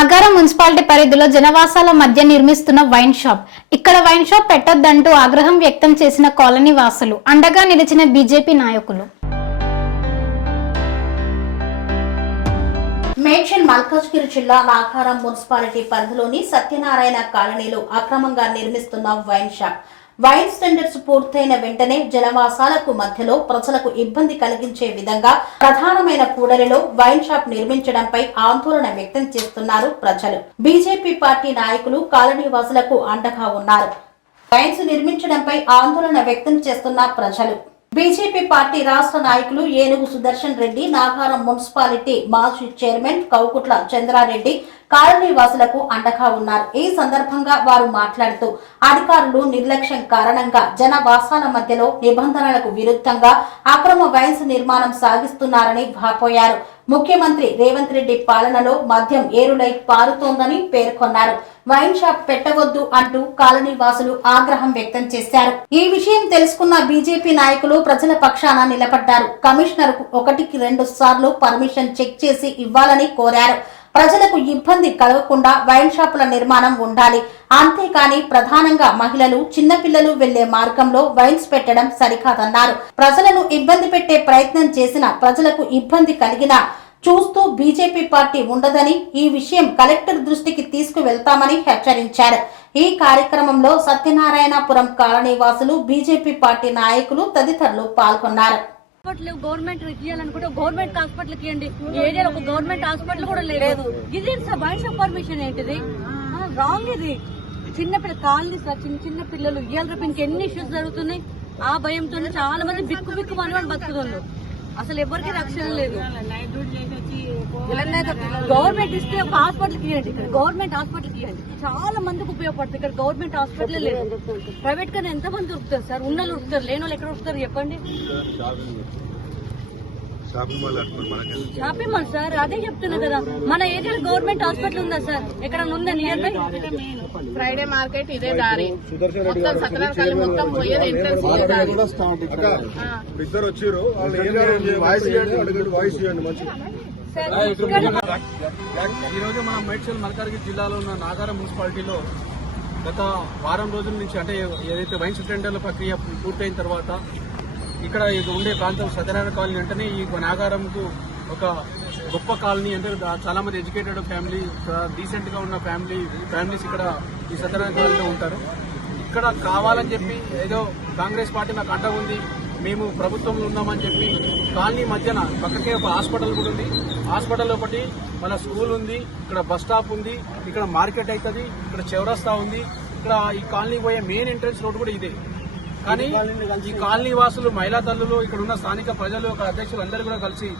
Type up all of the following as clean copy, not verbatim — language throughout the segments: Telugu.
నాగారం మున్సిపాలిటీ పరిధిలో జనవాసాల మధ్య నిర్మిస్తున్న వైన్ షాప్. ఇక్కడ వైన్ షాప్ పెట్టొద్దంటూ ఆగ్రహం వ్యక్తం చేసిన కాలనీ వాసులు, అండగా నిలిచిన బీజేపీ నాయకులు. మేడ్చల్ మల్కాజ్గిరి జిల్లా నాగారం మున్సిపాలిటీ పరిధిలోని సత్యనారాయణ కాలనీలో అక్రమంగా నిర్మిస్తున్న వైన్ షాప్. వైన్ స్టాండర్డ్స్ పూర్తయిన వెంటనే జనవాసాలకు మధ్యలో ప్రజలకు ఇబ్బంది కలిగించే విధంగా ప్రధానమైన కూడలిలో వైన్ షాప్ నిర్మించడంపై ఆందోళన వ్యక్తం చేస్తున్నారు ప్రజలు. బీజేపీ పార్టీ నాయకులు కాలనీ వాసులకు అండగా ఉన్నారు. వైన్స్ నిర్మించడంపై ఆందోళన వ్యక్తం చేస్తున్న ప్రజలు. బీజేపీ పార్టీ రాష్ట్ర నాయకులు ఏనుగు సుదర్శన్ రెడ్డి, నాగారం మున్సిపాలిటీ మాజీ చైర్మన్ కౌకుట్ల చంద్రారెడ్డి కాలనీ వాసులకు అండగా ఉన్నారు. ఈ సందర్భంగా వారు మాట్లాడుతూ అధికారులు నిర్లక్ష్యం కారణంగా జనవాసాల మధ్యలో నిబంధనలకు విరుద్ధంగా అక్రమ వైన్స్ నిర్మాణం సాగిస్తున్నారని వాపోయారు. ముఖ్యమంత్రి రేవంత్ రెడ్డి పాలనలో మద్యం ఏరులై పారుతోందని పేర్కొన్నారు. వైన్ షాప్ పెట్టవద్దు అంటూ కాలనీ వాసులు ఆగ్రహం వ్యక్తం చేశారు. ఈ విషయం తెలుసుకున్న బీజేపీ నాయకులు ప్రజల పక్షాన నిలబడ్డారు. కమిషనర్ కు 1-2 సార్లు పర్మిషన్ చెక్ చేసి ఇవ్వాలని కోరారు. ప్రజలకు ఇబ్బంది కలగకుండా వైన్ షాపుల నిర్మాణం ఉండాలి. అంతేకాని ప్రధానంగా మహిళలు, చిన్నపిల్లలు వెళ్లే మార్గంలో వైన్స్ పెట్టడం సరికాదన్నారు. ప్రజలను ఇబ్బంది పెట్టే ప్రయత్నం చేసిన ప్రజలకు ఇబ్బంది కలిగినా చూస్తూ బీజేపీ పార్టీ ఉండదని, ఈ విషయం కలెక్టర్ దృష్టికి తీసుకువెళ్తామని హెచ్చరించారు. ఈ కార్యక్రమంలో సత్యనారాయణపురం కాలనీ వాసులు, బీజేపీ పార్టీ నాయకులు తదితరులు పాల్గొన్నారు. గవర్నమెంట్ ఇవ్వాలనుకుంటే గవర్నమెంట్ హాస్పిటల్ కి ఇవ్వండి. ఏరియాలో ఒక గవర్నమెంట్ హాస్పిటల్ కూడా లేదు. ఇది వైన్ షాప్ పర్మిషన్ ఏంటిది? రాంగ్ ఇది. చిన్నపిల్ల కాలనీ సార్, చిన్న పిల్లలు ఇవాళ రేపు ఇంకెన్ని ఇష్యూస్ జరుగుతున్నాయి. ఆ భయంతో చాలా మంది బిక్కు మనవాళ్ళు బతుకుతున్నారు. అసలు ఎవరికి రక్షణ లేదు. గవర్నమెంట్ ఇస్తే ఒక హాస్పిటల్కి ఇవ్వండి. ఇక్కడ గవర్నమెంట్ హాస్పిటల్కి ఇవ్వండి. చాలా మందికి ఉపయోగపడుతుంది. ఇక్కడ గవర్నమెంట్ హాస్పిటల్ లేదు. ప్రైవేట్ గానే ఎంత మంది దొరుకుతారు సార్? ఉన్నోళ్ళు దొరుకుతారు, లేని వాళ్ళు ఎక్కడ దొరుకుతారు చెప్పండి. షాపింగ్ మాల్ సార్, అదే చెప్తున్నా కదా. మన ఏరియాలో గవర్నమెంట్ హాస్పిటల్ ఉందా సార్? ఎక్కడ ఉందా నియర్ బై? ఫ్రైడే మార్కెట్ ఇదే దారి, మొత్తం సత్యనారాయణ మొత్తం పోయేది ఎంట్రన్స్ ఇదే దారి. ఇద్దరు వచ్చారు. ఈ రోజు మనం మేడ్చల్ మల్కాజ్గిరి జిల్లాలో ఉన్న నాగారం మున్సిపాలిటీలో గత వారం రోజుల నుంచి, అంటే ఏదైతే వైన్స్ టెండర్ల ప్రక్రియ పూర్తయిన తర్వాత ఇక్కడ ఉండే ప్రాంతం సత్యనారాయణ కాలనీ అంటేనే ఈ నాగారంకు ఒక గొప్ప కాలనీ. అంటే చాలా మంది ఎడ్యుకేటెడ్ ఫ్యామిలీ, డీసెంట్ గా ఉన్న ఫ్యామిలీస్ ఇక్కడ ఈ సత్యనారాయణ కాలనీలో ఉంటారు. ఇక్కడ కావాలని చెప్పి ఏదో కాంగ్రెస్ పార్టీ నాకు అండ ఉంది, మేము ప్రభుత్వంలో ఉన్నామని చెప్పి కాలనీ మధ్యన పక్కకే ఒక హాస్పిటల్ కూడా ఉంది. హాస్పిటల్ ఒకటి, మన స్కూల్ ఉంది, ఇక్కడ బస్ స్టాప్ ఉంది, ఇక్కడ మార్కెట్ అవుతుంది, ఇక్కడ చౌరస్తా ఉంది. ఇక్కడ ఈ కాలనీ పోయే మెయిన్ ఎంట్రన్స్ రోడ్ కూడా ఇదే. కానీ ఈ కాలనీ వాసులు, మహిళా తల్లులు, ఇక్కడ ఉన్న స్థానిక ప్రజలు, ఒక అధ్యక్షులు అందరూ కూడా కలిసి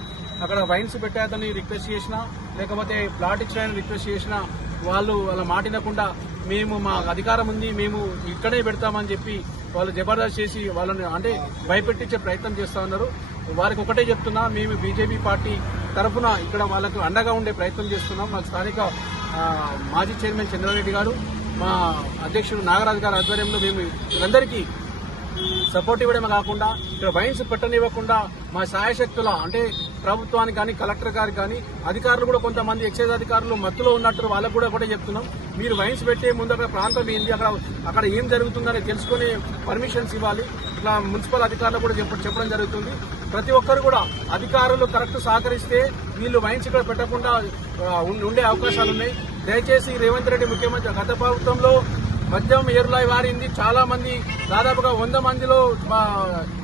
అక్కడ వైన్స్ పెట్టేదని రిక్వెస్ట్ చేసినా, లేకపోతే ప్లాట్ ఇచ్చాయని రిక్వెస్ట్ చేసినా వాళ్ళు వాళ్ళ మాట వినకుండా మేము మా అధికారం ఉంది, మేము ఇక్కడే పెడతామని చెప్పి వాళ్ళు జబర్దస్త్ చేసి వాళ్ళని అంటే భయపెట్టించే ప్రయత్నం చేస్తా ఉన్నారు. వారికి ఒకటే చెప్తున్నా, మేము బీజేపీ పార్టీ తరఫున ఇక్కడ వాళ్ళకు అండగా ఉండే ప్రయత్నం చేస్తున్నాం. మా స్థానిక మాజీ చైర్మన్ చంద్రారెడ్డి గారు, మా అధ్యక్షుడు నాగరాజు గారి ఆధ్వర్యంలో మేము వీళ్ళందరికీ సపోర్ట్ ఇవ్వడమే కాకుండా ఇక్కడ వైన్స్ పెట్టనివ్వకుండా మా సాయశక్తుల, అంటే ప్రభుత్వానికి కానీ కలెక్టర్ గారికి కానీ అధికారులు కూడా కొంతమంది ఎక్సైజ్ అధికారులు మత్తులో ఉన్నట్టు వాళ్ళకు కూడా ఒకటే చెప్తున్నాం, మీరు వైన్స్ పెట్టే ముందు అక్కడ ప్రాంతం ఏంది, అక్కడ ఏం జరుగుతుందని తెలుసుకుని పర్మిషన్స్ ఇవ్వాలి. ఇట్లా మున్సిపల్ అధికారులు కూడా చెప్పడం జరుగుతుంది. ప్రతి ఒక్కరు కూడా అధికారులు కరెక్ట్ సహకరిస్తే వీళ్ళు వైన్స్ ఇక్కడ పెట్టకుండా ఉండే అవకాశాలు ఉన్నాయి. దయచేసి రేవంత్ రెడ్డి ముఖ్యమంత్రి, గత ప్రభుత్వంలో మద్యం ఏరులై వారింది. చాలా మంది, దాదాపుగా 100 మందిలో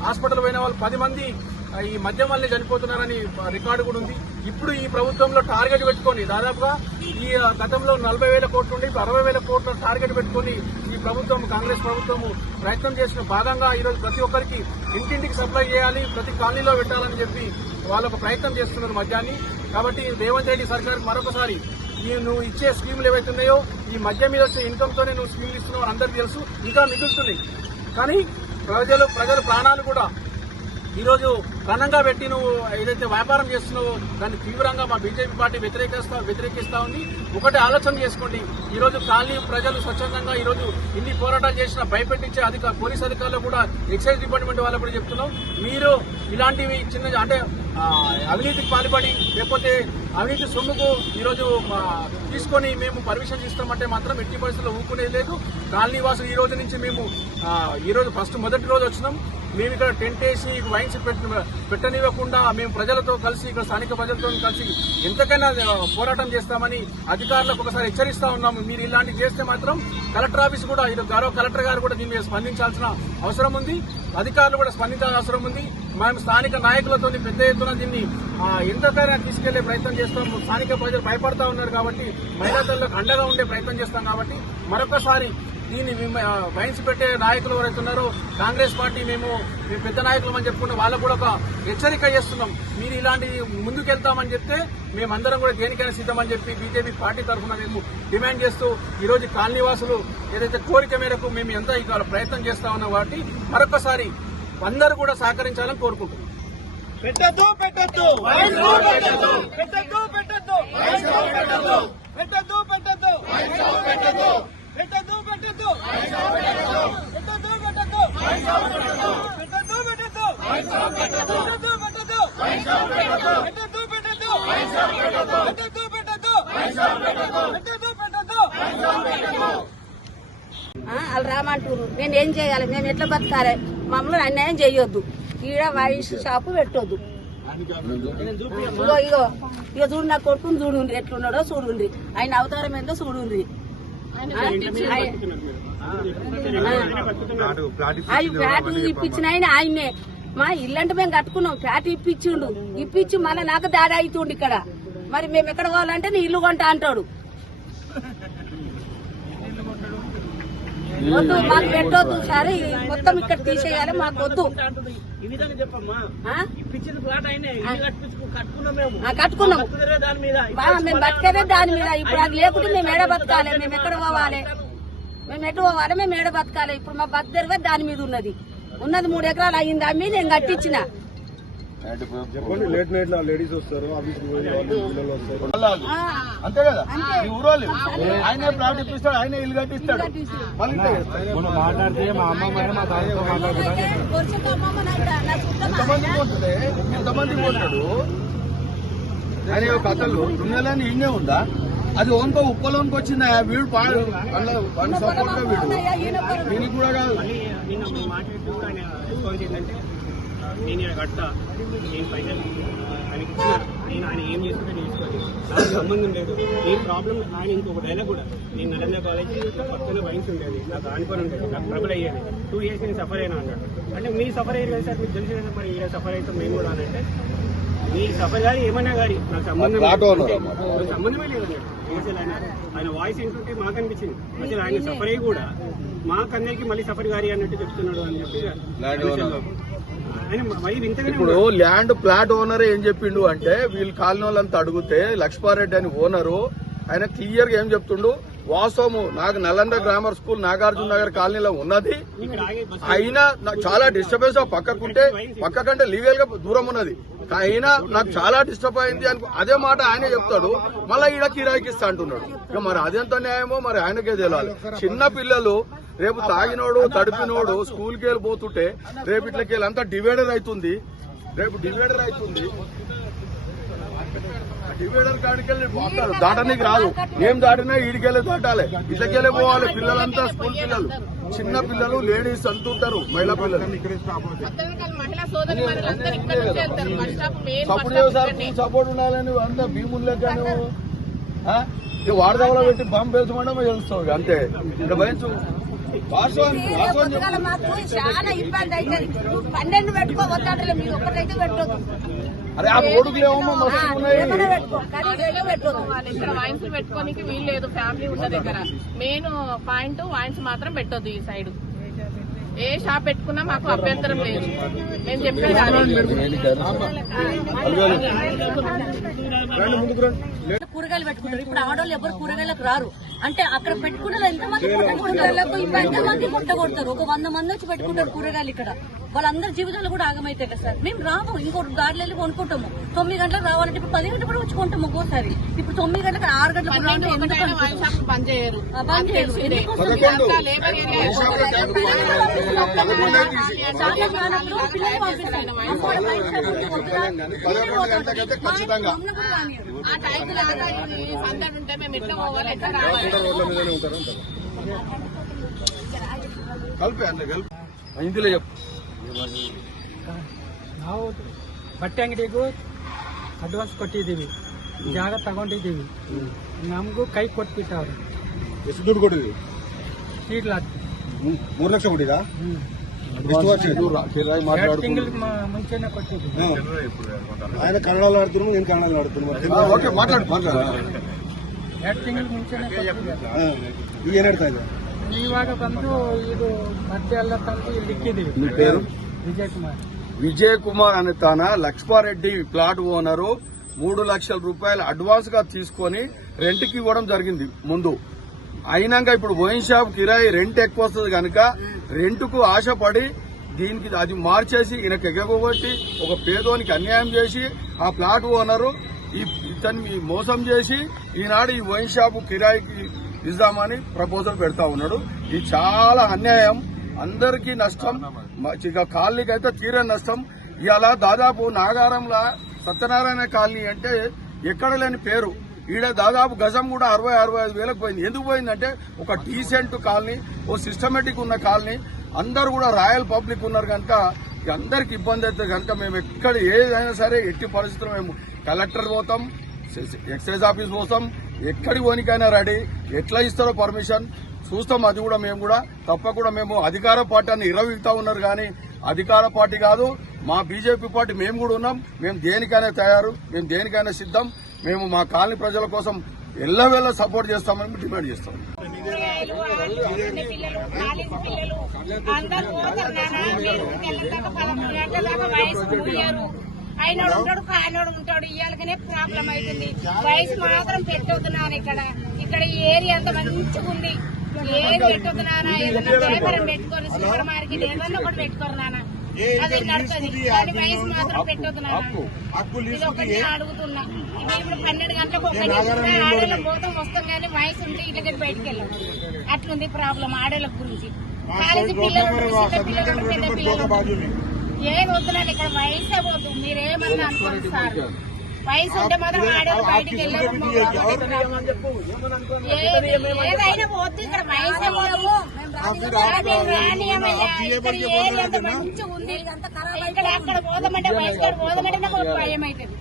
హాస్పిటల్ పోయిన వాళ్ళు 10 మంది ఈ మద్యం వల్లే చనిపోతున్నారని రికార్డు కూడా ఉంది. ఇప్పుడు ఈ ప్రభుత్వంలో టార్గెట్ పెట్టుకొని దాదాపుగా ఈ గతంలో 40,000 కోట్ల నుండి 60,000 కోట్ల టార్గెట్ పెట్టుకొని ఈ ప్రభుత్వం, కాంగ్రెస్ ప్రభుత్వం ప్రయత్నం చేసిన భాగంగా ఈరోజు ప్రతి ఒక్కరికి ఇంటింటికి సప్లై చేయాలి, ప్రతి కాలనీలో పెట్టాలని చెప్పి వాళ్ళొక ప్రయత్నం చేస్తున్నారు మద్యాన్ని. కాబట్టి రేవంత్ రెడ్డి సర్కార్ మరొకసారి నువ్వు ఇచ్చే స్కీములు ఏవైతే ఉన్నాయో, ఈ మద్యం మీద వచ్చే ఇన్కమ్ తోనే నువ్వు స్కీములు ఇస్తున్నావు అందరికీ తెలుసు, ఇంకా మిగులుతున్నాయి. కానీ ప్రజల ప్రాణాలు కూడా ఈరోజు ఘనంగా పెట్టి నువ్వు ఏదైతే వ్యాపారం చేస్తున్నావో దాన్ని తీవ్రంగా మా బీజేపీ పార్టీ వ్యతిరేకిస్తా ఉంది. ఒకటే ఆలోచన చేసుకోండి, ఈ రోజు కాలనీ ప్రజలు స్వచ్ఛందంగా ఈ రోజు ఇన్ని పోరాటాలు చేసిన భయపెట్టించే పోలీస్ అధికారులు కూడా ఎక్సైజ్ డిపార్ట్మెంట్ వాళ్ళు కూడా చెప్తున్నాం, మీరు ఇలాంటివి చిన్న అంటే అవినీతికి పాల్పడి లేకపోతే అవినీతి సొమ్ముకు ఈరోజు తీసుకొని మేము పర్మిషన్ ఇస్తామంటే మాత్రం ఎట్టి పరిస్థితుల్లో ఊరుకునేది లేదు. కాలనీ వాసులు ఈ రోజు నుంచి మేము ఈ రోజు మొదటి రోజు వచ్చినాం. మేము ఇక్కడ టెంట్ వేసి వైన్స్ పెట్టనివ్వకుండా మేము ప్రజలతో కలిసి ఇక్కడ స్థానిక ప్రజలతో కలిసి ఎంతకైనా పోరాటం చేస్తామని అధికారులకు ఒకసారి హెచ్చరిస్తా ఉన్నాము. మీరు ఇలాంటివి చేస్తే మాత్రం కలెక్టర్ ఆఫీస్ కూడా గౌరవ కలెక్టర్ గారు కూడా దీని మీద స్పందించాల్సిన అవసరం ఉంది, అధికారులు కూడా స్పందించాల్సిన అవసరం ఉంది. మేము స్థానిక నాయకులతో పెద్ద ఎత్తున దీన్ని ఎంతకైనా తీసుకెళ్లే ప్రయత్నం చేస్తాం. స్థానిక ప్రజలు భయపడతా ఉన్నారు కాబట్టి మహిళా తల్లులకు అండగా ఉండే ప్రయత్నం చేస్తాం. కాబట్టి మరొకసారి దీన్ని వైన్స్ పెట్టే నాయకులు ఎవరైతే ఉన్నారో కాంగ్రెస్ పార్టీ మేము పెద్ద నాయకులు అని చెప్పుకున్న వాళ్ళకు కూడా ఒక హెచ్చరిక చేస్తున్నాం. మీరు ఇలాంటి ముందుకెళ్తామని చెప్తే మేమందరం కూడా దేనికైనా సిద్ధమని చెప్పి బీజేపీ పార్టీ తరఫున మేము డిమాండ్ చేస్తూ ఈ రోజు కాలనీవాసులు ఏదైతే కోరిక మేరకు మేము ఎంత ఇక ప్రయత్నం చేస్తా ఉన్నాం కాబట్టి మరొకసారి అందరూ కూడా సహకరించాలని కోరుకుంటున్నాం. పెట్టద్దు పెట్టద్దు పెట్టద్దు పెట్టద్దు పెట్టద్దు పెట్టద్దు పెట్టద్దు పెట్టద్దు పెట్టద్దు పెట్టద్దు పెట్టద్దు పెట్టద్దు వాళ్ళు రామంటారు, నేను ఏం చేయాలి, మేము ఎట్లా బతకాలి, మమ్మల్ని అన్యాయం చేయొద్దు, ఈడ వైన్స్ షాపు పెట్టొద్దు. ఇగో చూడు నా కొడుకుని చూడుండ్రి ఎట్లున్నాడో చూడుండ్రి, ఆయన అవతారం ఏందో చూడుండ్రి. అవి ఫ్లాట్ ఇప్పించిన ఆయనే, మా ఇల్లంటే మేము కట్టుకున్నాం, ఫ్లాట్ ఇప్పించి మళ్ళీ నాకు దాడి అవుతుండు ఇక్కడ. మరి మేము ఎక్కడ పోవాలంటే నీ ఇల్లు కొంటా అంటాడు. వద్దు, మాకు పెట్టొద్దు సరే, మొత్తం ఇక్కడ తీసేయాలి, మాకు వద్దు. కట్టుకున్నాం మేము బతికేదే దాని మీద. ఇప్పుడు అది లేకుంటే మేము ఏడ బతకాలి, మేము ఎక్కడ పోవాలి, మేము ఎటు పోవాలి, మేము ఏడ బతకాలి. ఇప్పుడు మా బతికే దాని మీద ఉన్నది 3 ఎకరాలు అయ్యింది, అమ్మి నేను కట్టించిన. లేట్ నైట్ లేడీస్ వస్తారు, ఆఫీస్ అంతే కదా. ఈ ఊరోళ్ళు ఆయనే ప్లాట్ ఇప్పిస్తాడు, ఆయనే ఇల్లు కట్టిస్తాడు. మాట్లాడితే మా అమ్మమ్మ మా తాతతో మాట్లాడుతున్నాడు. ఎంతమంది పోతాడు ఆయన కథలు దున్నెలని ఈయనే ఉందా? అది ఓన్కో ఉప్పలోనికి వచ్చిందా? వీడు పాడు సపోర్ట్ వీడు దీనికి కూడా కాదు. నేను కడతా, నేను పైసలు ఆయనకి ఇచ్చిన, ఆయన ఏం చేసుకుంటే చేసుకోవాలి, నాకు సంబంధం లేదు. ఏం ప్రాబ్లం ఆయన ఇంకొక డైలాగ్ కూడా, నేను నరేంద్ర కాలేజ్ పక్కన వైన్స్ ఉండేది, నాకు ఆనుకొని ఉండేది, నాకు ట్రబుల్ అయ్యేది, 2 years నేను సఫర్ అయినా అన్నాడు. అంటే మీ సఫర్ అయ్యారు సార్, మీకు తెలిసి కదా, మరి ఇలా సఫర్ అవుతాం మేము కూడా అంటే మీ సఫర్ కానీ ఏమన్నా కానీ నాకు సంబంధమే లేదు. అసలు ఆయన వాయిస్ ఏంటంటే మాకు అనిపించింది, అసలు ఆయన సఫర్ అయ్యి కూడా మాకందరికి మళ్ళీ సఫర్ గారి అన్నట్టు చెప్తున్నాడు అని చెప్పి. ఇప్పుడు ల్యాండ్ ప్లాట్ ఓనర్ ఏం చెప్పిండు అంటే, వీళ్ళు కాలనీ వాళ్ళంతా అడిగితే లక్ష్మారెడ్డి అని ఓనరు ఆయన క్లియర్ గా ఏం చెప్తుండు, వాస్తవము నాకు నలంద గ్రామర్ స్కూల్ నాగార్జున నగర్ కాలనీలో ఉన్నది, అయినా నాకు చాలా డిస్టర్బెన్స్ పక్కకంటే లీగల్ గా దూరం ఉన్నది, అయినా నాకు చాలా డిస్టర్బ్ అయింది అనుకో. అదే మాట ఆయనే చెప్తాడు, మళ్ళీ ఈడ కిరాయికి ఇస్తా అంటున్నాడు. ఇక మరి అదెంత న్యాయమో మరి ఆయనకే తెలియాలి. చిన్న పిల్లలు రేపు తాగినోడు తడిపినోడు స్కూల్కి వెళ్ళిపోతుంటే రేపు ఇట్లకి వెళ్ళి అంతా డివైడర్ అవుతుంది, డివైడర్ కాడికెళ్ళి దాటనికి రాదు, ఏం దాటినా ఈడికెళ్ళి దాటాలి, ఇట్లకెళ్ళి పోవాలి. పిల్లలంతా స్కూల్ పిల్లలు, చిన్న పిల్లలు, లేడీస్ అంటుంటారు, మహిళా పిల్లలు. సపోర్ట్ ఉండాలని అంతా భీములు లెక్క వాడదావలో పెట్టి బాంబు పేల్చమంటే తెలుస్తావు అంతే. ఇంకా భయించు చాలా ఇబ్బంది అయితే 12 పెట్టుకోవద్దు, మీరు ఒక్కటైతే పెట్టదు. అరే ఆ రోడ్డులేమో మస్తు ఉన్నాయి, ఇక్కడ వైన్స్ పెట్టుకోనికి వీలు లేదు, ఫ్యామిలీ ఉన్న దగ్గర. మెయిన్ పాయింట్ వైన్స్ మాత్రం పెట్టొద్దు ఈ సైడ్. ఏ షాప్ పెట్టుకున్నా మాకు అభ్యంతరం లేదు, మేము చెప్పేది. కూరగాయలు పెట్టుకుంటారు, ఇప్పుడు ఆడవాళ్ళు ఎవరు కూరగాయలకు రారు. అంటే అక్కడ పెట్టుకున్నారు ఎంతమంది, ఎంతమంది కొట్టగొడతారు. ఒక 100 మంది వచ్చి పెట్టుకుంటారు కూరగాయలు ఇక్కడ. వాళ్ళందరి జీవితాలు కూడా ఆగమైతాయి కదా సార్. మేము రాము, ఇంకోటి దారిలో వెళ్ళి కొనుక్కుంటాము. 9 గంటలకు రావాలంటే ఇప్పుడు 10 గంటలకు కూడా వచ్చి కొంటాము ఒక్కోసారి. ఇప్పుడు 9 గంటలకు 6 గంటలకు వైన్ షాప్ బంద్ చేయరు. బంద్ చేయరు. ఎందుకోసం? చాలా కాలంలో పిల్లలు పంపిస్తారు. అమ్మోడు వైన్ షాప్ ఉంది, పొద్దున 11 గంటలకైతే ఖచ్చితంగా అమ్మ కూడా రానియరు. ఆ టైంలో సందడి ఉంటే మేము ఎట్లా పోవాలి, ఎట్లా రావాలి? రోడ్ల మీదనే ఉంటారు. కలిపి అన్న కలిపి ఇందులో చెప్పు. ನಾವು ಬಟ್ಟೆ ಅಂಗಡಿಗೂ ಅಡ್ವಾನ್ಸ್ ಕೊಟ್ಟಿದ್ದೀವಿ, ಜಾಗ ತಗೊಂಡಿದ್ದೀವಿ. ನಮಗೂ ಕೈ ಕೊಟ್ಬಿಟ್ಟವ್ರು. ಎಷ್ಟು ದುಡ್ಡು ಕೊಟ್ಟಿದ್ವಿ? ಈಗ್ಲಾತ್ 3 ಲಕ್ಷ ಕೊಟ್ಟಿದ್ದಾ? ಎಷ್ಟು ವರ್ಷ? 2 ತಿಂಗಳ ಮುಂಚೆನೆ ಕೊಟ್ಟಿದ್ದೀವಿ. ఆయన కన్నడలో ఆడుతున్నాను, నేను కన్నడలో ఆడుతున్నాను. ఓకే మాట్లాడు 2 ತಿಂಗಳ ಮುಂಚೆನೆ ಕೊಟ್ಟಿದ್ದೀವಿ. ಈಗ ಏನ್ ಹೇಳ್ತಾ ಇದೆ? ಇವಾಗ ಬಂದು ಇದು ಬಟ್ಟೆ ಎಲ್ಲ ತಂದು ಇಲ್ಲಿ ಇಕ್ಕಿದ್ದೀವಿ. మీ పేరు? ವಿಜಯ್ ಕುಮಾರ್. విజయ్ కుమార్ అనే తన లక్ష్మారెడ్డి ప్లాట్ ఓనరు 3 లక్షల రూపాయలు అడ్వాన్స్ గా తీసుకొని రెంట్ కి ఇవ్వడం జరిగింది ముందు. అయినాక ఇప్పుడు వైన్ షాప్ కిరాయి రెంట్ ఎక్కువ వస్తుంది కనుక రెంట్ కు ఆశపడి దీనికి అది మార్చేసి ఈయనకు ఎగగొట్టి ఒక పేదోనికి అన్యాయం చేసి ఆ ప్లాట్ ఓనరు ఇతన్ని మోసం చేసి ఈనాడు ఈ వైన్ షాప్ కిరాయికి ఇద్దామని ప్రపోజల్ పెడతా ఉన్నాడు. ఇది చాలా అన్యాయం, అందరికీ నష్టం. ఇక కాలనీకి అయితే తీరని నష్టం. ఇలా దాదాపు నాగారంలో సత్యనారాయణ కాలనీ అంటే ఎక్కడ లేని పేరు. ఈడ దాదాపు గజం కూడా 60-65 వేలకు పోయింది. ఎందుకు పోయిందంటే ఒక డీసెంట్ కాలనీ, ఓ సిస్టమేటిక్ ఉన్న కాలనీ, అందరు కూడా రాయల్ పబ్లిక్ ఉన్నారు కనుక అందరికి ఇబ్బంది అవుతుంది కనుక మేము ఎక్కడ ఏదైనా సరే ఎట్టి పరిస్థితుల్లో మేము కలెక్టర్ పోతాం, ఎక్సైజ్ ఆఫీస్ పోతాం, ఎక్కడి పోనీకైనా రెడీ. ఎట్లా ఇస్తారో పర్మిషన్ చూస్తాం. అది కూడా మేము కూడా తప్పకుండా మేము అధికార పార్టీ అని ఇరవిగుతా ఉన్నారు కానీ అధికార పార్టీ కాదు, మా బీజేపీ పార్టీ మేము కూడా ఉన్నాం. మేము దేనికైనా తయారు, మేము దేనికైనా సిద్ధం. మేము మా కాలనీ ప్రజల కోసం ఎల్లవేళ సపోర్ట్ చేస్తామని డిమాండ్ చేస్తాం. ఆయనోడు ఉంటాడు, కాయనోడు ఉంటాడు, ఇయ్యాలకనే ప్రాబ్లం అవుతుంది. వయసు మాత్రం పెట్టొద్దున్నాను. ఇక్కడ ఈ ఏరియా అంతా మంచిగా ఉంది. ఏది పెట్టొద్దున్నానా, ఏదైనా వ్యాపారం పెట్టుకొని సూపర్ మార్కెట్ ఏదన్నా కూడా పెట్టుకోరు నాన్న, అది నడుతుంది. కానీ వయసు మాత్రం పెట్టొద్దున్నానా, ఇది ఒకటి అడుగుతున్నా. ఇప్పుడు 12 గంటలకు ఆడేళ్ళ పోతాం వస్తాం కానీ వయసు ఉంటే ఇళ్ళకి బయటకు వెళ్ళాం. అట్లుంది ప్రాబ్లం ఆడేళ్ళ గురించి. కాలేజీ పిల్లలు, చిన్న పిల్లలు, పెద్ద పిల్లలు ఏది వద్దున్నాను. ఇక్కడ వయసే పోదు. మీరేమన్నా అనుకోండి సార్, వయసు ఉంటే మాత్రం ఆడేవాళ్ళు బయటికి వెళ్ళారు. ఏదైనా పోద్దు, ఇక్కడ వయసే పోదు. ఇక్కడ ఏరియా అంత మంచిగా ఉంది. ఇక్కడ అక్కడ పోదామంటే వయసు కాడ పోదామంటే నాకు భయం అవుతుంది.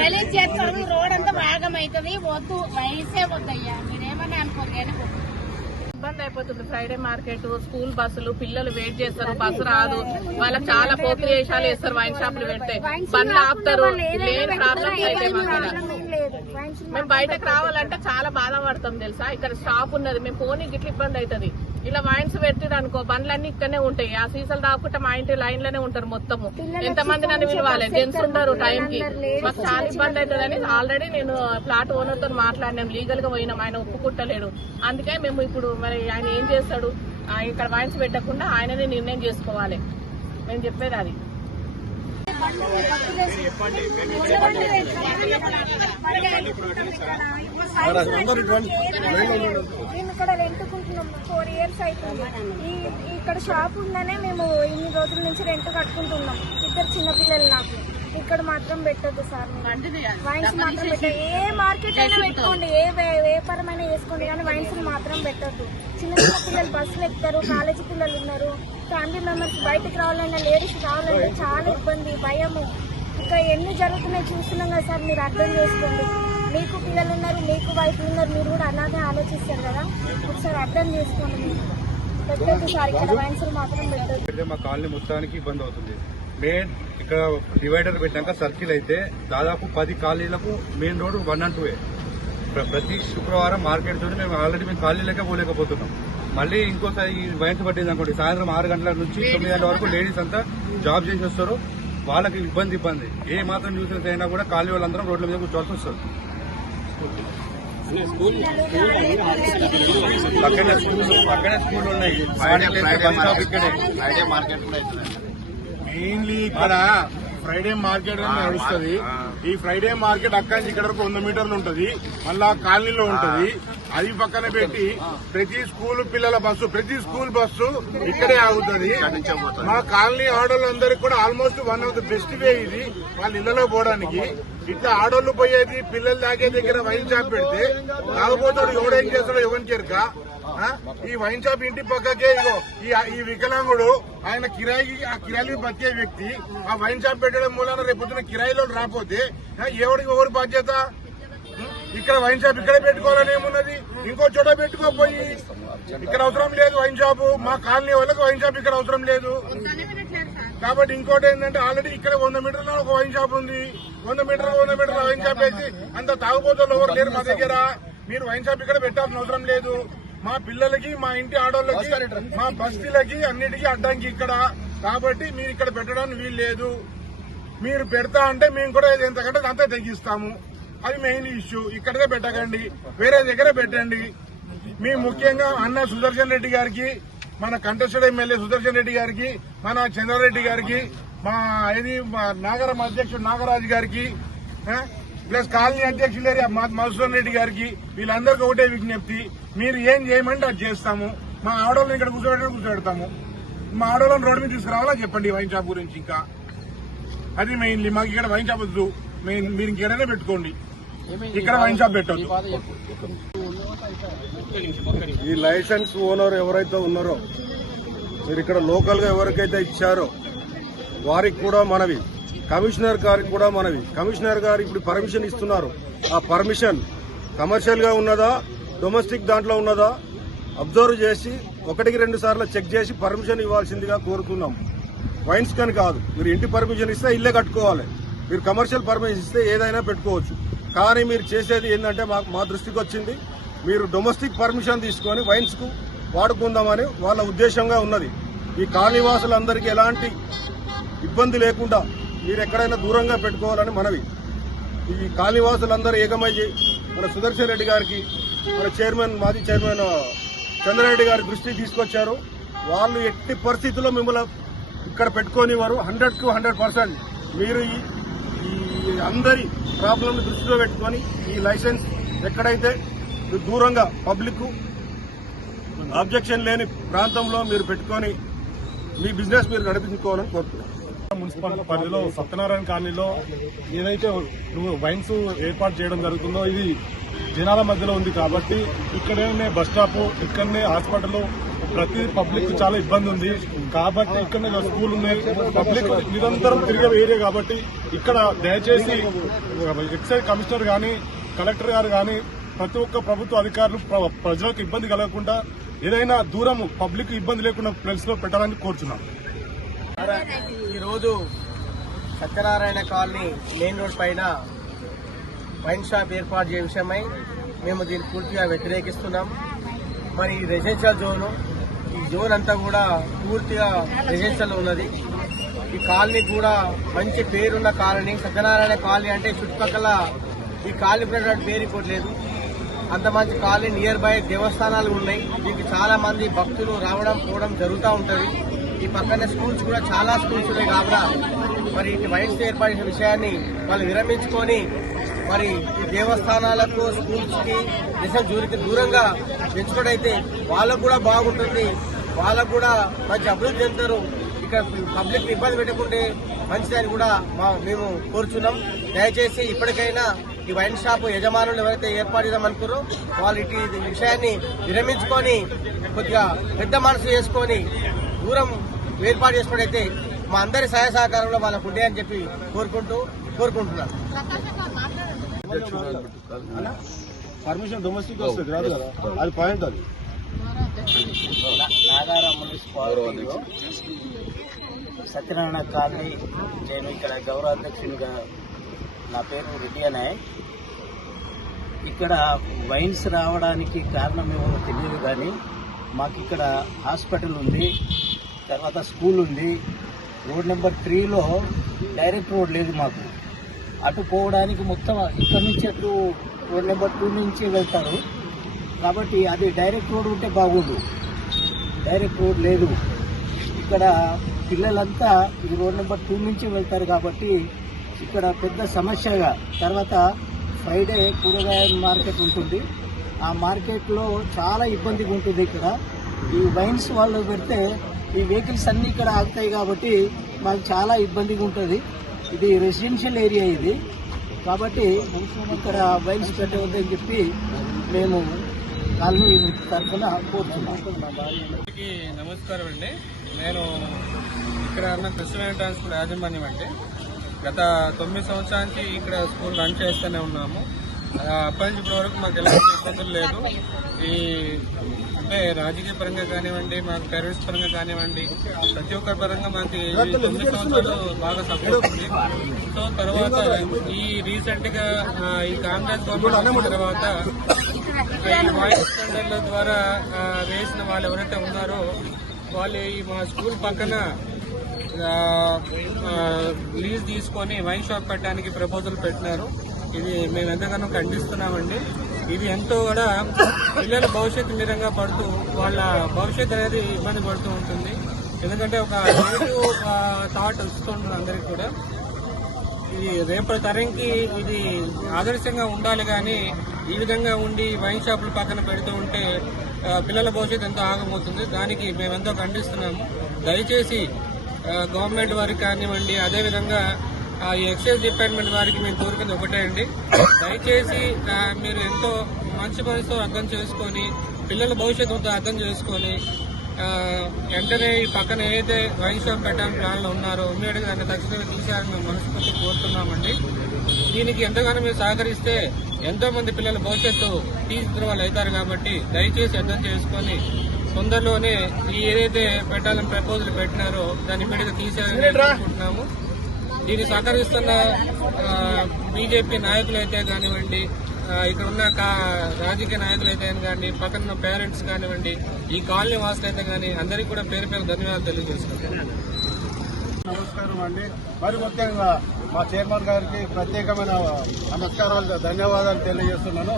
గలీజ్ చేస్తారు, రోడ్ అంతా భాగం అవుతుంది. వద్దు, వయసే వద్దయ్యా. మీరేమన్నా అనుకోరు కానీ ఇబ్బంది అయిపోతుంది. ఫ్రైడే మార్కెట్, స్కూల్ బస్సులు, పిల్లలు వెయిట్ చేస్తారు, బస్సు రాదు. వాళ్ళకి చాలా పోకిరేషాలు వేస్తారు. వైన్ షాపులు పెడితే బండ్లు ఆపుతారు. లేని ప్రాబ్లమ్స్ అయితే మేము బయటకు రావాలంటే చాలా బాధపడతాం తెలుసా. ఇక్కడ షాప్ ఉన్నది, మేము పోనీ గిట్ల ఇబ్బంది అవుతుంది. ఇలా వైన్స్ పెట్టిరు అనుకో బండ్లన్నీ ఇక్కడనే ఉంటాయి. ఆ సీసాలు దాక్కుంటే మా ఇంటి లైన్ లోనే ఉంటారు మొత్తము. ఎంతమంది నన్ను పిలవాలి, జెంట్స్ ఉంటారు టైంకి. మాకు చాలా ఇబ్బంది అవుతుందని ఆల్రెడీ నేను ప్లాట్ ఓనర్ తో మాట్లాడినాం, లీగల్ గా పోయినాం. ఆయన ఒప్పుకుంటలేడు. అందుకే మేము ఇప్పుడు మరి ఆయన ఏం చేస్తాడు, ఇక్కడ వైన్స్ పెట్టకుండా ఆయననే నిర్ణయం చేసుకోవాలి. మేము చెప్పేది అది. మేము ఇక్కడ రెంట్కుంటున్నాం. 4 years అవుతుంది. ఇక్కడ షాప్ ఉందనే మేము ఇన్ని రోజుల నుంచి రెంట్ కట్టుకుంటున్నాం. 2 చిన్నపిల్లలు నాకు. ఇక్కడ మాత్రం పెట్టొద్దు సార్. వైన్స్ మాత్రం పెట్టదు. ఏ మార్కెట్ అయినా పెట్టుకోండి, ఏ వ్యాపారమైనా చేసుకోండి, కానీ వైన్స్ మాత్రం పెట్టొద్దు. చిన్న చిన్న పిల్లలు బస్సులు ఎక్కుతారు, కాలేజీ పిల్లలు ఉన్నారు, ఫ్యామిలీ మెంబర్స్ బయటకు రావాలన్నా, లేడీస్ రావాలన్నా చాలా ఇబ్బంది, భయము. ఇంకా ఎన్ని జరుగుతున్నాయి చూస్తున్నాం కదా సార్. మీరు అర్థం చేసుకోండి. మీకు పిల్లలు ఉన్నారు, మీకు వైఫ్లు ఉన్నారు, మీరు కూడా అలాగే ఆలోచిస్తారు కదా. ఒకసారి అర్థం చేసుకోండి. పెట్టొద్దు సార్, ఇక్కడ వైన్స్ మాత్రం పెట్టొద్దు. మా కాలనీ మొత్తానికి ఇబ్బంది అవుతుంది. మెయిన్ ఇక్కడ డివైడర్ పెట్టాక సర్కిల్ అయితే దాదాపు 10 కాలనీలకు మెయిన్ రోడ్ 1 and 2. ప్రతి శుక్రవారం మార్కెట్ తోటి మేము ఆల్రెడీ మేము కాలనీలకే పోలేకపోతున్నాం. మళ్ళీ ఇంకోసారి ఈ వైన్స్ పట్టింది అనుకోండి, సాయంత్రం 6 గంటల నుంచి 9 గంటల వరకు లేడీస్ అంతా జాబ్ చేసి వస్తారు. వాళ్ళకి ఇబ్బంది. ఏ మాత్రం న్యూసెన్స్ అయినా కూడా కాలనీ వాళ్ళందరం రోడ్ల మీద కూర్చోవాల్సి వస్తుంది. పక్కనే స్కూల్ ఉన్నాయి. మెయిన్లీ ఇక్కడ ఫ్రైడే మార్కెట్ అని నడుస్తుంది. ఈ ఫ్రైడే మార్కెట్ అక్కడి నుంచి ఇక్కడ వరకు 100 మీటర్లు ఉంటది. మళ్ళా కాలనీలో ఉంటది. అది పక్కన పెట్టి ప్రతి స్కూల్ పిల్లల బస్సు, ప్రతి స్కూల్ బస్సు ఇక్కడే ఆగుతుంది. మా కాలనీ ఆడోళ్ళందరికీ కూడా almost one of the best way ఇది, వాళ్ళ ఇళ్లలో పోవడానికి. ఇట్లా ఆడోళ్ళు పోయేది పిల్లలు తాగే దగ్గర వైన్ షాప్ పెడితే తాగుపోతాడు, ఎవడేం చేస్తాడో ఎవరికి ఎరక. ఈ వైన్ షాప్ ఇంటి పక్కకే ఇగో ఈ వికలాంగుడు, ఆయన కిరాయి బతికే వ్యక్తి. ఆ వైన్ షాప్ పెట్టడం మూలన రేపొద్దున కిరాయిలో రాకపోతే ఎవరి బాధ్యత? ఇక్కడ వైన్ షాప్ ఇక్కడ పెట్టుకోవాలని ఏమున్నది? ఇంకో చోట పెట్టుకోపోయి. ఇక్కడ అవసరం లేదు వైన్ షాప్. మా కాలనీ వాళ్ళకి వైన్ షాప్ ఇక్కడ అవసరం లేదు. కాబట్టి ఇంకోటి ఏంటంటే ఆల్రెడీ ఇక్కడ 100 మీటర్ల ఒక వైన్ షాప్ ఉంది. 100 మీటర్ల వైన్ షాప్ వేసి అంత తాగుబోతులు ఎవరు లేరు మా దగ్గర. మీరు వైన్ షాప్ ఇక్కడ పెట్టాల్సిన అవసరం లేదు. మా పిల్లలకి, మా ఇంటి ఆడోళ్ళకి, మా బస్తీలకి అన్నిటికీ అడ్డంకి ఇక్కడ. కాబట్టి మీరు ఇక్కడ పెట్టడానికి వీలు లేదు. మీరు పెడతా అంటే మేము కూడా ఎంతకంటే అంతా తగ్గిస్తాము. అది మెయిన్ ఇష్యూ. ఇక్కడే పెట్టకండి, వేరే దగ్గర పెట్టండి. మీ ముఖ్యంగా అన్న సుదర్శన్ రెడ్డి గారికి, మన కంటెస్టెడ్ ఎమ్మెల్యే సుదర్శన్ రెడ్డి గారికి, మన చంద్రారెడ్డి గారికి, మా నాగరం అధ్యక్షుడు నాగరాజు గారికి, ప్లస్ కాలనీ అధ్యక్షులు మధుసూదన్ రెడ్డి గారికి, వీళ్ళందరికీ ఒకటే విజ్ఞప్తి, మీరు ఏం చేయమంటే అది చేస్తాము. మా ఆడోళ్ళని ఇక్కడ కూర్చోబెడతాము. మా ఆడోళ్ళని రోడ్డు మీద తీసుకురావాలా చెప్పండి వైన్ షాప్ గురించి. ఇంకా అది మెయిన్లీ మాకు ఇక్కడ వైన్ షాప్ వద్దు. మీరు ఇంకేదైనా పెట్టుకోండి, ఇక్కడ వైన్ షాప్ పెట్టొద్దు. ఈ లైసెన్స్ ఓనర్ ఎవరైతే ఉన్నారో, మీరు ఇక్కడ లోకల్ గా ఎవరికైతే ఇచ్చారో వారికి కూడా మనవి, కమిషనర్ గారికి కూడా మనవి. కమిషనర్ గారు ఇప్పుడు పర్మిషన్ ఇస్తున్నారు. ఆ పర్మిషన్ కమర్షియల్ గా ఉన్నదా, డొమెస్టిక్ దాంట్లో ఉన్నదా అబ్జర్వ్ చేసి 1-2 సార్లు చెక్ చేసి పర్మిషన్ ఇవ్వాల్సిందిగా కోరుతున్నాం. వైన్స్ కని కాదు. మీరు ఇంటి పర్మిషన్ ఇస్తే ఇల్లే కట్టుకోవాలి. మీరు కమర్షియల్ పర్మిషన్ ఇస్తే ఏదైనా పెట్టుకోవచ్చు. కానీ మీరు చేసేది ఏంటంటే మా దృష్టికి వచ్చింది, మీరు డొమెస్టిక్ పర్మిషన్ తీసుకొని వైన్స్ కు వాడుకుందామని వాళ్ళ ఉద్దేశంగా ఉన్నది. ఈ కాలనీవాసులందరికీ ఎలాంటి ఇబ్బంది లేకుండా మీరు ఎక్కడైనా దూరంగా పెట్టుకోవాలని మనవి. ఈ కాలనీవాసులందరూ ఏకమై మన సుదర్శన్ రెడ్డి గారికి, మన మాజీ చైర్మన్ చంద్రారెడ్డి గారి దృష్టికి తీసుకొచ్చారు. వాళ్ళు ఎట్టి పరిస్థితుల్లో మిమ్మల్ని ఇక్కడ పెట్టుకోనివారు. 100% మీరు ఈ అందరి ప్రాబ్లం దృష్టిలో పెట్టుకొని ఈ లైసెన్స్ ఎక్కడైతే దూరంగా పబ్లిక్ ఆబ్జెక్షన్ లేని ప్రాంతంలో మీరు పెట్టుకొని మీ బిజినెస్ మీరు నడిపించుకోవాలని కోరుతున్నాం. మున్సిపల్ పరిధిలో సత్యనారాయణ కాలనీలో ఏదైతే వైన్స్ ఏర్పాటు చేయడం జరుగుతుందో ఇది జనాల మధ్యలో ఉంది. కాబట్టి ఇక్కడనే బస్ స్టాప్, ఇక్కడనే హాస్పిటల్, ప్రతి పబ్లిక్ చాలా ఇబ్బంది ఉంది. కాబట్టి ఇక్కడనే స్కూల్ ఉన్నాయి. పబ్లిక్ నిరంతరం తిరిగే ఏరియా కాబట్టి ఇక్కడ దయచేసి ఎక్సైజ్ కమిషనర్ గాని, కలెక్టర్ గారు గాని, ప్రతి ఒక్క ప్రభుత్వ అధికారులు ప్రజలకు ఇబ్బంది కలగకుండా ఏదైనా దూరం పబ్లిక్ ఇబ్బంది లేకుండా ప్లేస్ లో పెట్టాలని కోరుచున్నాం. ఈరోజు సత్యనారాయణ కాలనీ మెయిన్ రోడ్ పైన వైన్ షాప్ ఏర్పాటు చేసే విషయమై మేము దీన్ని పూర్తిగా వ్యతిరేకిస్తున్నాం. మరి ఈ రెసిడెన్షియల్ జోను, ఈ జోన్ అంతా కూడా పూర్తిగా రెసిడెన్షియల్ ఉన్నది. ఈ కాలనీ కూడా మంచి పేరున్న కాలనీ. సత్యనారాయణ కాలనీ అంటే చుట్టుపక్కల ఈ కాలనీ పేరు ఇంకోట్లేదు. అంత మంచి కాలనీ. నియర్ బై దేవస్థానాలు ఉన్నాయి. దీనికి చాలా మంది భక్తులు రావడం పోవడం జరుగుతూ ఉంటుంది. ఈ పక్కనే స్కూల్స్ కూడా చాలా స్కూల్స్ ఉన్నాయి. కాబట్టి మరి ఇటు వైన్స్ ఏర్పాటు చేసిన విషయాన్ని వాళ్ళు విరమించుకొని మరి ఈ దేవస్థానాలకు, స్కూల్స్ కి జూరికి దూరంగా పెంచుకోవడైతే వాళ్ళకు కూడా బాగుంటుంది. వాళ్ళకు కూడా మంచి అభివృద్ధి చెందుతారు. ఇక్కడ పబ్లిక్ ఇబ్బంది పెట్టకుంటే మంచిదని కూడా మేము కోరుచున్నాం. దయచేసి ఇప్పటికైనా ఈ వైన్ షాప్ యజమానులు ఎవరైతే ఏర్పాటు చేద్దామనుకున్నారో వాళ్ళు ఇటు విషయాన్ని విరమించుకొని కొద్దిగా పెద్ద మనసు చేసుకొని దూరం ఏర్పాటు చేసుకోవడైతే మా అందరి సహాయ సహకారంలో వాళ్ళకు ఉండే అని చెప్పి కోరుకుంటున్నాను. పర్మిషన్ డొమెస్టిక్ వస్తుంది రాదు కదా, అది పాయింట్. అది నాగారం మున్సిపాలిటీలో సత్యనారాయణ కాలనీ, నేను ఇక్కడ గౌరవ అధ్యక్షునిగా, నా పేరు రెడ్డి అనే. ఇక్కడ వైన్స్ రావడానికి కారణం ఏమో తెలియదు కానీ మాకు ఇక్కడ హాస్పిటల్ ఉంది, తర్వాత స్కూల్ ఉంది. రోడ్ నెంబర్ 3లో డైరెక్ట్ రోడ్ లేదు మాకు. అటు పోవడానికి మొత్తం ఇక్కడ నుంచి అటు రోడ్ నెంబర్ 2 నుంచి వెళ్తారు. కాబట్టి అది డైరెక్ట్ రోడ్ ఉంటే బాగుండు. డైరెక్ట్ రోడ్ లేదు. ఇక్కడ పిల్లలంతా ఇది రోడ్ నెంబర్ 2 నుంచి వెళ్తారు కాబట్టి ఇక్కడ పెద్ద సమస్యగా. తర్వాత ఫ్రైడే కూరగాయల మార్కెట్ ఉంటుంది. ఆ మార్కెట్లో చాలా ఇబ్బందిగా ఉంటుంది. ఇక్కడ ఈ వైన్స్ వాళ్ళు పెడితే ఈ వెహికల్స్ అన్నీ ఇక్కడ ఆగుతాయి కాబట్టి మాకు చాలా ఇబ్బందిగా ఉంటుంది. ఇది రెసిడెన్షియల్ ఏరియా ఇది. కాబట్టి ఇక్కడ వైన్స్ పెట్టవద్దని చెప్పి మేము కాలనీ తరఫున కోరుతున్నాం. నమస్కారం అండి. నేను ఇక్కడ ఉన్న కృష్ణ ట్రాన్స్పోర్ట్ యాజమాన్యం అంటే గత 9 సంవత్సరాల నుంచి ఇక్కడ స్కూల్ రన్ చేస్తూనే ఉన్నాము. అప్పటి నుంచి ఇప్పటి వరకు మాకు ఎలాంటి ఇబ్బందులు లేదు. ఈ అంటే రాజకీయ పరంగా కానివ్వండి, మాకు టెర్రరిస్ట్ పరంగా కానివ్వండి, ప్రతి ఒక్కరి పరంగా మాకు 9 సంవత్సరాలు బాగా సపోర్ట్ ఉంది. సో తర్వాత ఈ రీసెంట్ గా ఈ కాంగ్రెస్ గవర్నమెంట్ వచ్చిన తర్వాత ఈ వాయిస్ టెండర్ల ద్వారా వేసిన వాళ్ళు ఎవరైతే ఉన్నారో వాళ్ళు ఈ మా స్కూల్ పక్కన లీజ్ తీసుకొని వైన్ షాప్ పెట్టడానికి ప్రపోజల్ పెట్టినారు. ఇది మేము ఎంతగానో ఖండిస్తున్నామండి. ఇది ఎంతో కూడా పిల్లల భవిష్యత్తు మీరంగా పడుతూ వాళ్ళ భవిష్యత్తు అనేది ఇబ్బంది పడుతూ ఉంటుంది. ఎందుకంటే ఒక నెగిటివ్ థాట్ వస్తుంది అందరికి కూడా. ఇది రేపటి తరంకి ఇది ఆదర్శంగా ఉండాలి. కానీ ఈ విధంగా ఉండి వైన్ షాపులు పక్కన పెడుతూ ఉంటే పిల్లల భవిష్యత్తు ఎంతో ఆగమవుతుంది. దానికి మేమెంతో ఖండిస్తున్నాము. దయచేసి గవర్నమెంట్ వారికి కానివ్వండి, అదేవిధంగా ఈ ఎక్సైజ్ డిపార్ట్మెంట్ వారికి మేము కోరుకుంది ఒకటే అండి. దయచేసి మీరు ఎంతో మంచి మనసుతో అర్థం చేసుకొని పిల్లల భవిష్యత్తు అర్థం చేసుకొని వెంటనే ఈ పక్కన ఏదైతే వైన్ షాప్ పెట్టడానికి ప్లాన్లో ఉన్నారో ఇమ్మీడియట్ గా దాన్ని తక్షణమే తీసేయాలని మేము మనస్ఫూర్తి కోరుతున్నామండి. దీనికి ఎంతగానో మీరు సహకరిస్తే ఎంతో మంది పిల్లల భవిష్యత్తు తీర్చిన వాళ్ళు అవుతారు. కాబట్టి దయచేసి అర్థం చేసుకొని తొందరలోనే ఈ ఏదైతే పెట్టాలని ప్రపోజల్ పెట్టినారో దాన్ని ఇమ్మీడియట్ గా తీసేయాలని అనుకుంటున్నాము. దీన్ని సహకరిస్తున్న బీజేపీ నాయకులు అయితే కానివ్వండి, ఇక్కడ ఉన్న రాజకీయ నాయకులు అయితే కానీ, పక్కన పేరెంట్స్ కానివ్వండి, ఈ కాలనీ వాసులు అయితే కానీ అందరికీ కూడా పేరు పేరు ధన్యవాదాలు తెలియజేస్తున్నాను. నమస్కారం అండి. మరి ముఖ్యంగా మా చైర్మన్ గారికి ప్రత్యేకమైన నమస్కారాలు, ధన్యవాదాలు తెలియజేస్తున్నాను.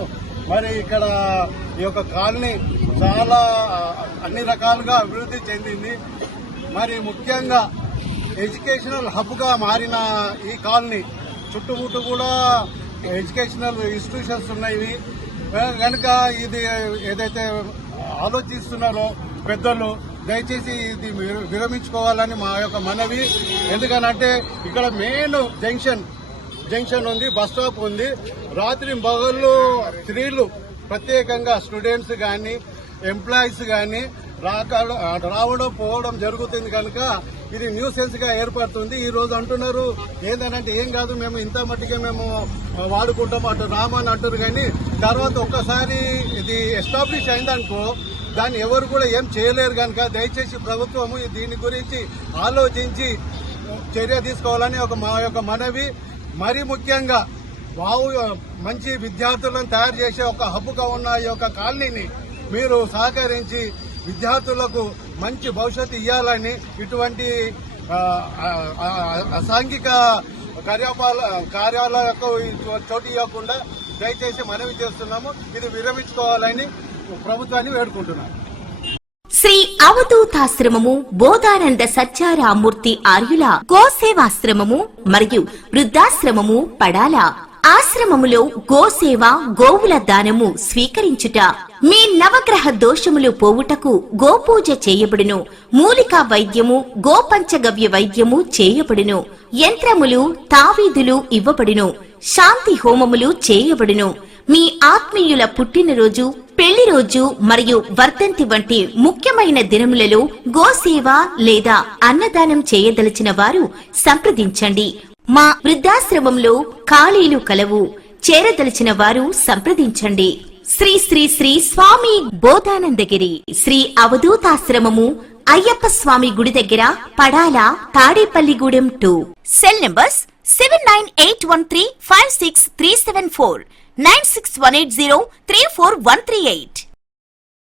మరి ఇక్కడ ఈ యొక్క కాలనీ చాలా అన్ని రకాలుగా అభివృద్ధి చెందింది. మరి ముఖ్యంగా ఎడ్యుకేషనల్ హబ్ గా మారిన ఈ కాలనీ చుట్టుముట్టు కూడా ఎడ్యుకేషనల్ ఇన్స్టిట్యూషన్స్ ఉన్నాయి కనుక ఇది ఏదైతే ఆలోచిస్తున్నారో పెద్దలు దయచేసి ఇది విరమించుకోవాలని మా యొక్క మనవి. ఎందుకనంటే ఇక్కడ మెయిన్ జంక్షన్ ఉంది, బస్ స్టాప్ ఉంది. రాత్రి పగళ్ళు స్త్రీలు ప్రత్యేకంగా స్టూడెంట్స్ కానీ ఎంప్లాయీస్ కానీ రావడం పోవడం జరుగుతుంది కనుక ఇది న్యూసెన్స్ గా ఏర్పడుతుంది. ఈ రోజు అంటున్నారు ఏంటంటే ఏం కాదు, మేము ఇంత మట్టికే మేము వాడుకుంటాం అటు రామని అంటారు. కానీ తర్వాత ఒక్కసారి ఇది ఎస్టాబ్లిష్ అయిందనుకో దాన్ని ఎవరు కూడా ఏం చేయలేరు కనుక దయచేసి ప్రభుత్వము దీని గురించి ఆలోచించి చర్య తీసుకోవాలని మా యొక్క మనవి. మరీ ముఖ్యంగా మంచి విద్యార్థులను తయారు చేసే ఒక హబ్గా ఉన్న ఈ యొక్క కాలనీని మీరు సహకరించి విద్యార్థులకు మంచి భవిష్యత్తు ఇవ్వాలని, ఇటువంటి అసాంఘిక కార్యాలకు చోటు ఇవ్వకుండా దయచేసి మనవి చేస్తున్నాము. ఇది విరమించుకోవాలని ప్రభుత్వాన్ని వేడుకుంటున్నాను. శ్రీ అవధూతాశ్రమము బోధానంద సత్యారామూర్తి ఆర్యుల గోసేవాశ్రమము మరియు వృద్ధాశ్రమము పడాల. ఆశ్రమములో గోసేవ, గోవుల దానము స్వీకరించుట, మీ నవగ్రహ దోషములు పోవుటకు గోపూజ చేయబడును. మూలికా వైద్యము, గోపంచగవ్య వైద్యము చేయబడును. యంత్రములు, తావీదులు ఇవ్వబడును. శాంతి హోమములు చేయబడును. మీ ఆత్మీయుల పుట్టినరోజు, పెళ్లి రోజు మరియు వర్ధంతి వంటి ముఖ్యమైన దినములలో గోసేవ లేదా అన్నదానం చేయదలిచిన వారు సంప్రదించండి. మా వృద్ధాశ్రమంలో ఖాళీలు కలవు. చేరదలిచిన వారు సంప్రదించండి. శ్రీ శ్రీ శ్రీ స్వామి బోధానందగిరి శ్రీ అవధూతాశ్రమము అయ్యప్ప స్వామి గుడి దగ్గర పడాల, తాడేపల్లిగూడెం 2. Cell numbers 7981356374, 96180341138.